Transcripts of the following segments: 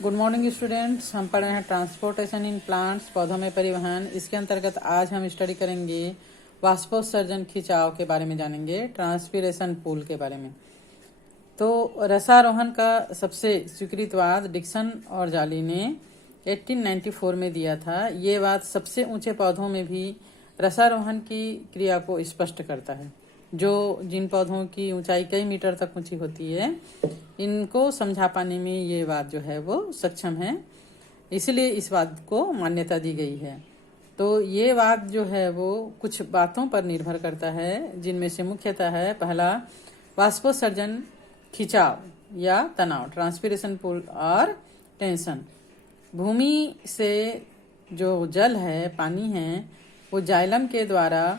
Good morning students. हम पढ़ रहे हैं ट्रांसपोर्टेशन इन प्लांट्स, पौधों में परिवहन। इसके अंतर्गत आज हम स्टडी करेंगे वाष्पोत्सर्जन खिंचाव के बारे में, जानेंगे ट्रांसपीरेशन पूल के बारे में। तो रसारोहण का सबसे स्वीकृतवाद डिक्सन और जाली ने 1894 में दिया था। ये बात सबसे ऊंचे पौधों में भी रसारोहण की क्रिया को स्पष्ट करता है। जिन पौधों की ऊंचाई कई मीटर तक ऊंची होती है, इनको समझा पाने में ये बात जो है वो सक्षम है, इसलिए इस बात को मान्यता दी गई है। तो ये बात जो है वो कुछ बातों पर निर्भर करता है, जिनमें से मुख्यतः है पहला, वाष्पोत्सर्जन खिंचाव या तनाव, ट्रांसपीरेशन पुल और टेंशन। भूमि से जो जल है, पानी है, वो जाइलम के द्वारा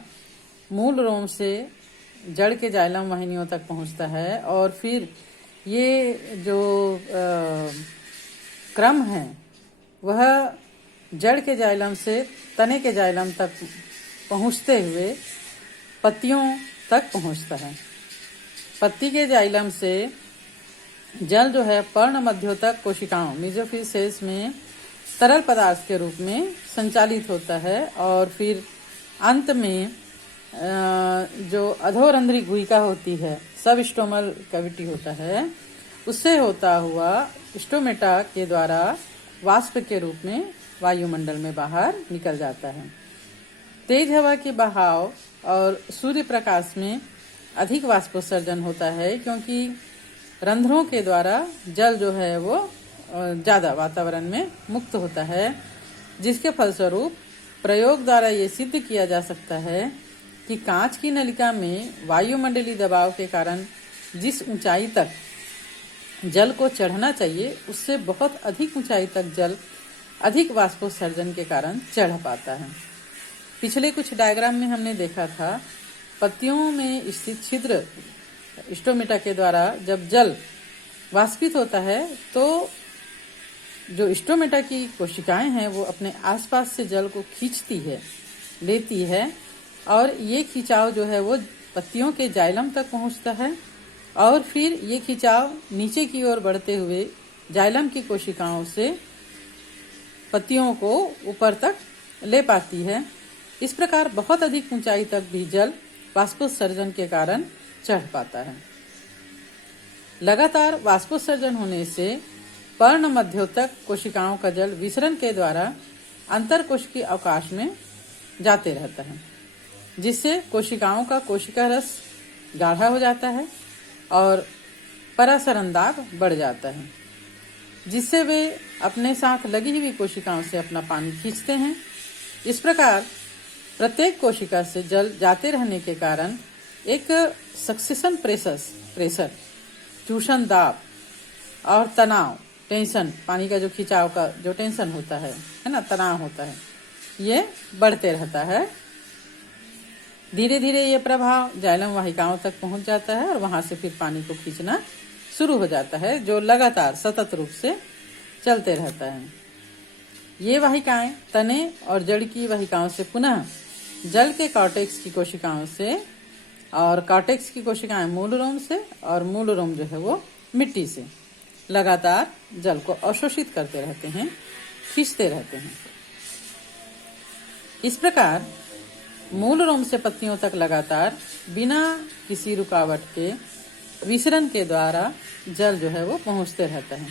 मूल रोम से जड़ के जाइलम वाहिनियों तक पहुंचता है, और फिर ये जो क्रम है वह जड़ के जाइलम से तने के जाइलम तक पहुंचते हुए पत्तियों तक पहुंचता है। पत्ती के जाइलम से जल जो है पर्ण मध्यों तक कोशिकाओं, मेसोफिल सेल्स में तरल पदार्थ के रूप में संचालित होता है, और फिर अंत में जो अधोरंध्री गुहिका होती है, सब स्टोमल कैविटी होता है, उससे होता हुआ स्टोमेटा के द्वारा वाष्प के रूप में वायुमंडल में बाहर निकल जाता है। तेज हवा के बहाव और सूर्य प्रकाश में अधिक वाष्पोत्सर्जन होता है, क्योंकि रंध्रों के द्वारा जल जो है वो ज्यादा वातावरण में मुक्त होता है, जिसके फलस्वरूप प्रयोग द्वारा ये सिद्ध किया जा सकता है कि कांच की नलिका में वायुमंडलीय दबाव के कारण जिस ऊंचाई तक जल को चढ़ना चाहिए, उससे बहुत अधिक ऊंचाई तक जल अधिक वाष्पोत्सर्जन के कारण चढ़ पाता है। पिछले कुछ डायग्राम में हमने देखा था, पत्तियों में स्थित छिद्र स्टोमेटा के द्वारा जब जल वाष्पित होता है, तो जो स्टोमेटा की कोशिकाएं हैं वो अपने आसपास से जल को खींचती है, लेती है, और ये खिंचाव जो है वो पत्तियों के जाइलम तक पहुंचता है, और फिर ये खिंचाव नीचे की ओर बढ़ते हुए जाइलम की कोशिकाओं से पत्तियों को ऊपर तक ले पाती है। इस प्रकार बहुत अधिक ऊंचाई तक भी जल वाष्पोत्सर्जन के कारण चढ़ पाता है। लगातार वाष्पोत्सर्जन होने से पर्ण मध्यों तक कोशिकाओं का जल विसरण के द्वारा अंतरकोशिकीय अवकाश में जाते रहता है, जिससे कोशिकाओं का कोशिका रस गाढ़ा हो जाता है और परासरण दाब बढ़ जाता है, जिससे वे अपने साथ लगी हुई कोशिकाओं से अपना पानी खींचते हैं। इस प्रकार प्रत्येक कोशिका से जल जाते रहने के कारण एक सक्सेशन प्रेशर, चूषण दाब और तनाव, टेंशन, पानी का जो खिंचाव का जो टेंशन होता है ना, तनाव होता है, ये बढ़ते रहता है। धीरे धीरे ये प्रभाव जाइलम वाहिकाओं तक पहुंच जाता है, और वहां से फिर पानी को खींचना शुरू हो जाता है, जो लगातार सतत रूप से चलते रहता है। ये वाहिकाएं तने और जड़ की वाहिकाओं से पुनः जल के कॉर्टेक्स की कोशिकाओं से, और कॉर्टेक्स की कोशिकाएं मूल रोम से, और मूल रोम जो है वो मिट्टी से लगातार जल को अवशोषित करते रहते हैं, खींचते रहते हैं। इस प्रकार मूल रोम से पत्तियों तक लगातार बिना किसी रुकावट के विसरण के द्वारा जल जो है वो पहुंचते रहता है।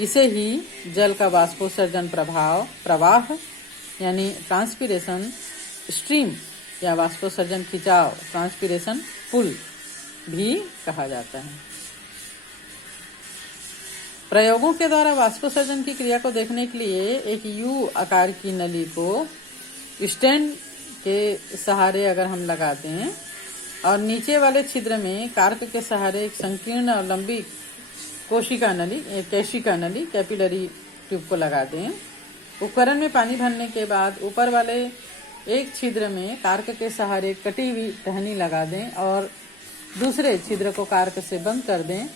इसे ही जल का वाष्पोत्सर्जन प्रवाह यानी ट्रांसपीरेशन स्ट्रीम या वाष्पोत्सर्जन खिंचाव, ट्रांसपीरेशन पुल भी कहा जाता है। प्रयोगों के द्वारा वाष्पोत्सर्जन की क्रिया को देखने के लिए एक यू आकार की नली को स्टैंड के सहारे अगर हम लगाते हैं, और नीचे वाले छिद्र में कार्क के सहारे एक संकीर्ण और लंबी कोशिका नली, केशिका नली, कैपिलरी ट्यूब को लगा दें। उपकरण में पानी भरने के बाद ऊपर वाले एक छिद्र में कार्क के सहारे कटी हुई टहनी लगा दें, और दूसरे छिद्र को कार्क से बंद कर दें,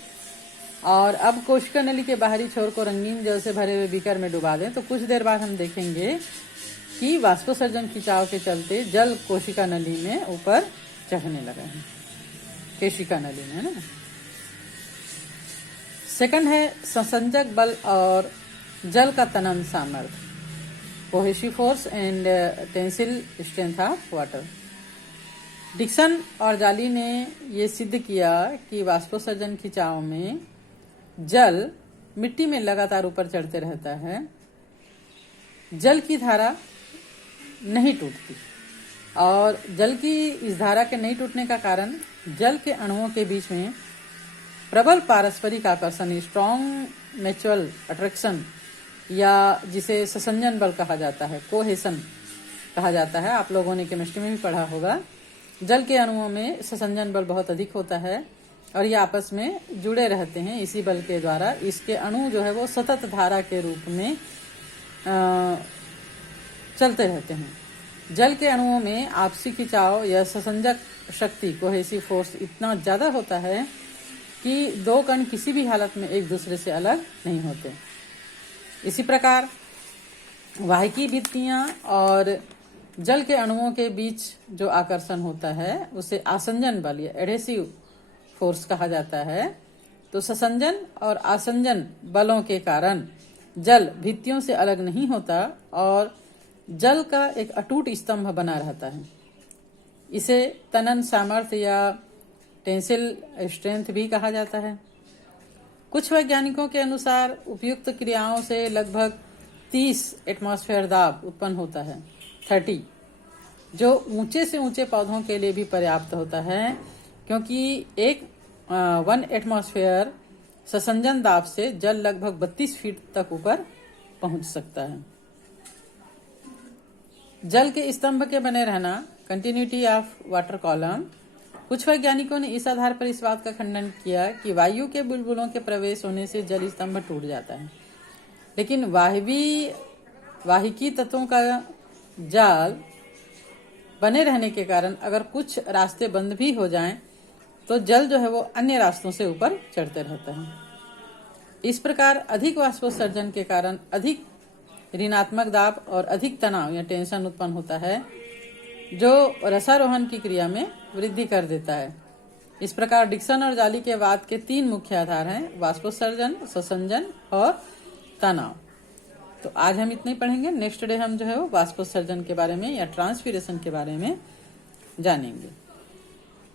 और अब कोशिका नली के बाहरी छोर को रंगीन जल से भरे हुए बीकर में डुबा दें। तो कुछ देर बाद हम देखेंगे कि वाष्पोत्सर्जन खिंचाव के चलते जल कोशिका नली में ऊपर चढ़ने लगा है, केशिका नली में ना। सेकंड है संसंजक बल और जल का तनन सामर्थ्य, cohesive force and tensile strength of water. Dixon और जाली ने ये सिद्ध किया कि वाष्पोत्सर्जन खिंचाव में जल मिट्टी में लगातार ऊपर चढ़ते रहता है, जल की धारा नहीं टूटती, और जल की इस धारा के नहीं टूटने का कारण जल के अणुओं के बीच में प्रबल पारस्परिक आकर्षण, स्ट्रॉन्ग नेचुरल अट्रैक्शन, या जिसे ससंजन बल कहा जाता है, कोहेसन कहा जाता है। आप लोगों ने केमिस्ट्री में भी पढ़ा होगा। जल के अणुओं में ससंजन बल बहुत अधिक होता है और ये आपस में जुड़े रहते हैं। इसी बल के द्वारा इसके अणु जो है वो सतत धारा के रूप में चलते रहते हैं। जल के अणुओं में आपसी खिंचाव या ससंजक शक्ति, कोहेसिव फोर्स, इतना ज्यादा होता है कि दो कण किसी भी हालत में एक दूसरे से अलग नहीं होते। इसी प्रकार वाहिकी भित्तियां और जल के अणुओं के बीच जो आकर्षण होता है उसे आसंजन बल या एडहेसिव फोर्स कहा जाता है। तो ससंजन और आसंजन बलों के कारण जल भित्तियों से अलग नहीं होता और जल का एक अटूट स्तंभ बना रहता है। इसे तनन सामर्थ्य या टेंसिल स्ट्रेंथ भी कहा जाता है। कुछ वैज्ञानिकों के अनुसार उपयुक्त क्रियाओं से लगभग 30 एटमॉस्फेयर दाब उत्पन्न होता है, 30, जो ऊंचे से ऊंचे पौधों के लिए भी पर्याप्त होता है, क्योंकि 1 एटमॉस्फेयर ससंजन दाब से जल लगभग 32 फीट तक ऊपर पहुंच सकता है। जल के स्तंभ के बने रहना, कंटिन्यूटी ऑफ वाटर कॉलम। कुछ वैज्ञानिकों ने इस आधार पर इस बात का खंडन किया कि वायु के बुलबुलों के प्रवेश होने से जल स्तंभ टूट जाता है, लेकिन वाहिकी तत्वों का जाल बने रहने के कारण अगर कुछ रास्ते बंद भी हो जाएं, तो जल जो है वो अन्य रास्तों से ऊपर चढ़ते रहता है। इस प्रकार अधिक वाष्पोत्सर्जन के कारण अधिक ऋणात्मक दाब और अधिक तनाव या टेंशन उत्पन्न होता है, जो रसारोहण की क्रिया में वृद्धि कर देता है। इस प्रकार डिक्सन और जाली के वाद के 3 मुख्य आधार हैं, वाष्पोत्सर्जन, ससंजन और तनाव। तो आज हम इतना ही पढ़ेंगे। नेक्स्ट डे हम जो है वो वाष्पोत्सर्जन के बारे में या ट्रांसपीरेशन के बारे में जानेंगे।